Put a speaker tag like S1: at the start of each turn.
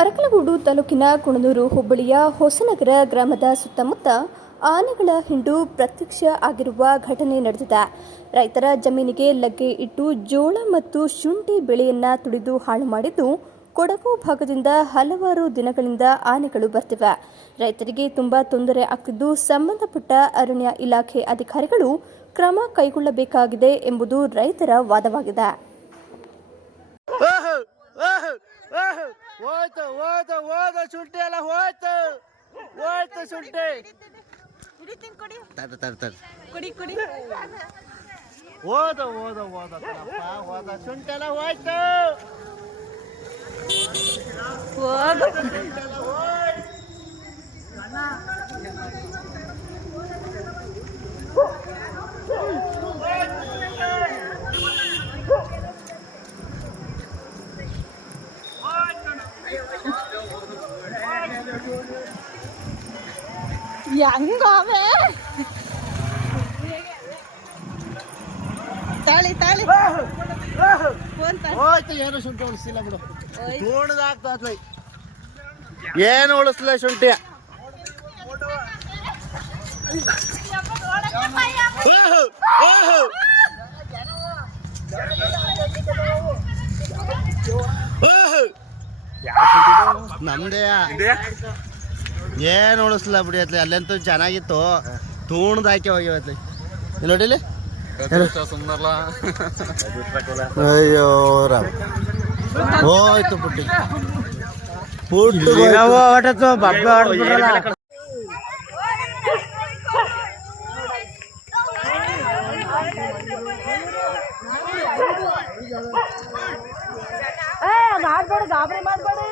S1: ಅರಕಲಗೂಡು ತಾಲೂಕಿನ ಕುಣನೂರು ಹೋಬಳಿಯ ಹೊಸನಗರ ಗ್ರಾಮದ ಸುತ್ತಮುತ್ತ ಆನೆಗಳ ಹಿಂಡು ಪ್ರತ್ಯಕ್ಷ ಆಗಿರುವ ಘಟನೆ ನಡೆದಿದೆ. ರೈತರ ಜಮೀನಿಗೆ ಲಗ್ಗೆ ಇಟ್ಟು ಜೋಳ ಮತ್ತು ಶುಂಠಿ ಬೆಳೆಯನ್ನ ತುಡಿದು ಹಾಳು ಮಾಡಿದ್ದು ಕೊಡಗು ಭಾಗದಿಂದ ಹಲವಾರು ದಿನಗಳಿಂದ ಆನೆಗಳು ಬರ್ತಿವೆ. ರೈತರಿಗೆ ತುಂಬಾ ತೊಂದರೆ ಆಗ್ತಿದ್ದು ಸಂಬಂಧಪಟ್ಟ ಅರಣ್ಯ ಇಲಾಖೆ ಅಧಿಕಾರಿಗಳು ಕ್ರಮ ಕೈಗೊಳ್ಳಬೇಕಾಗಿದೆ ಎಂಬುದು ರೈತರ ವಾದವಾಗಿದೆ.
S2: ಹೋಯ್ತು ಹೋಯ್ತು ಹೋದ ಶುಂಠಿ ಎಲ್ಲ ಹೋಯ್ತು. ಹೋಯ್ತು ಶುಂಠಿ. ತಡ ತಡ ತಡ
S3: ಕೊಡಿ ಕೊಡಿ.
S2: ಹೋದ ಹೋದ ಹೋದ ಕಣಪ್ಪ, ಹೋದ ಶುಂಠಿ ಎಲ್ಲ ಹೋಯ್ತು.
S3: ಹೋಗು
S2: ಶುಂಠಿ ಎಲ್ಲ ಹೋಯ್ತು
S3: ಹೆಂಗವೆ? ತಾಳಿ ತಾಳಿ. ಫೋನ್ ತಾಳಿ
S2: ಹೋಯ್ತು ಏನು ಶುಂಠಿ ಉಳಿಸಿಲ್ಲ ಬಿಡು. ತೋಣದಾಗ್ತದ ಏನು ಉಳಿಸ್ಲ ಶುಂಠಿ? ಓಹೋ ಓಹೋ ಓಹೋ ನಮ್ದೇ ಏನ್ ಉಳಿಸ್ಲ ಬಿಡಿ ಅತ್ಲಿ ಅಲ್ಲಂತೂ ಚೆನ್ನಾಗಿತ್ತು. ತೂಣ್ದು ಹಾಕಿ ಹೋಗಿವತ್ಲಿ ಇಲ್ಲಿ. ನೋಡಿಲಿ ಅಯ್ಯೋ ರಾಮ. ಹೋಯ್ತು ಪುಟ್ಟಿ. ಪುಟ್ಟು ಹೊಟ್ಟತ್ತು ಬಬ್ಬ ಹೊಡೆದ್ಬಿಟ್ರಲ್ಲ. ಮಾಡ್ಬೇಡ ಗಾಬರಿ ಮಾಡ್ಬೇಡಿ